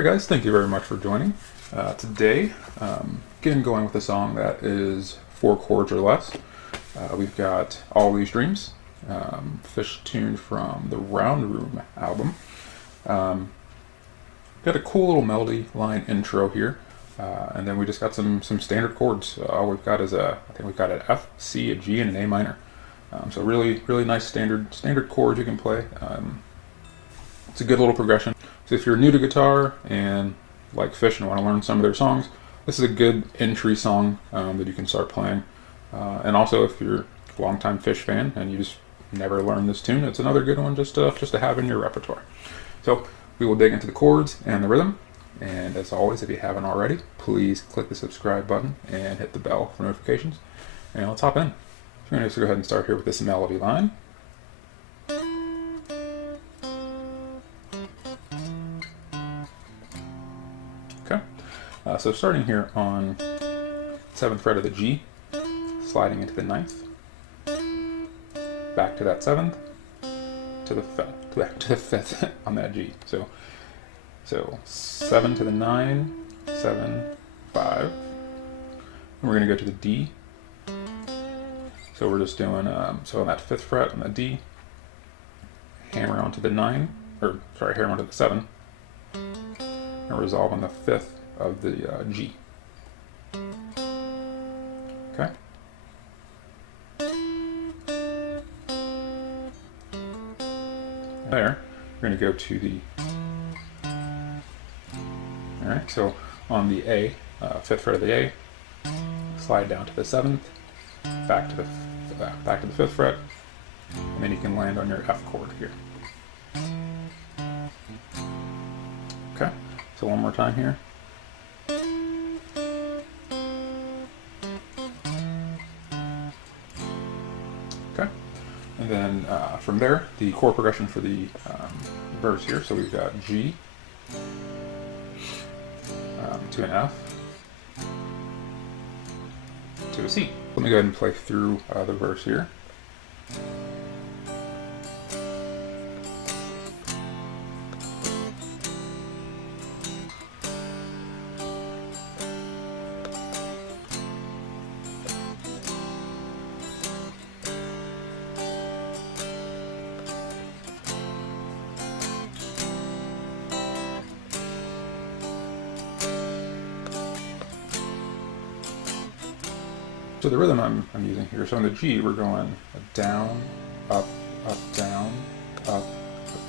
Alright guys, thank you very much for joining. Today, getting going with a song that is 4 chords or less. We've got All These Dreams, Phish tune from the Round Room album. Got a cool little melody line intro here, and then we just got some standard chords. All we've got is I think we've got an F, C, a G, and an A minor. So really nice standard chords you can play. It's a good little progression. So if you're new to guitar and like Phish and want to learn some of their songs, this is a good entry song that you can start playing. And also if you're a longtime Phish fan and you just never learned this tune, it's another good one just to have in your repertoire. So we will dig into the chords and the rhythm. And as always, if you haven't already, please click the subscribe button and hit the bell for notifications. And let's hop in. So I'm going to just go ahead and start here with this melody line. Okay, so starting here on 7th fret of the G, sliding into the 9th, back to that 7th, to the 5th on that G. So 7 to the 9, 7, 5. And we're going to go to the D. So we're just doing, so on that 5th fret on the D, hammer onto the 9, or sorry, hammer onto the 7, and resolve on the 5th of the G. Okay. There, we're going to go to the, alright, so on the A, 5th fret of the A, slide down to the 7th, back to the 5th fret, and then you can land on your F chord here. Okay, so one more time here. Okay, and then from there, the chord progression for the verse here. So we've got G to an F to a C. Let me go ahead and play through the verse here. So the rhythm I'm using here, so on the G we're going down, up, down, up,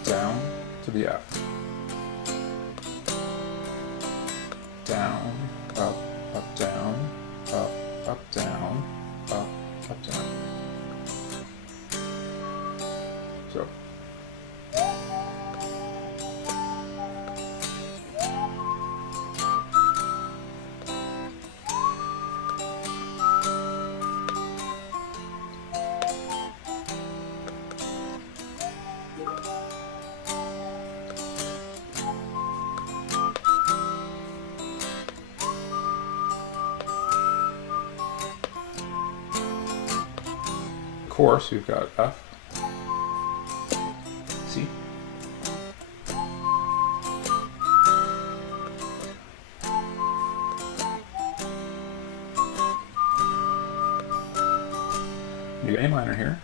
down to the F. Down, up, down, up, down, up, down. So. Chorus, we've got F, C, you got A minor here,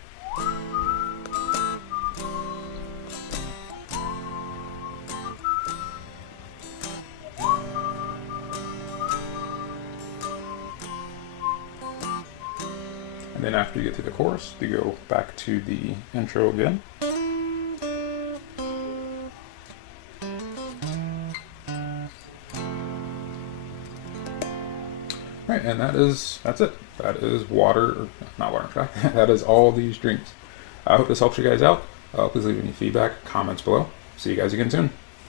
and then after you get to the chorus, you go back to the intro again. Right, and that's it. That is not water track. That is All These Dreams. I hope this helps you guys out. Please leave any feedback, comments below. See you guys again soon.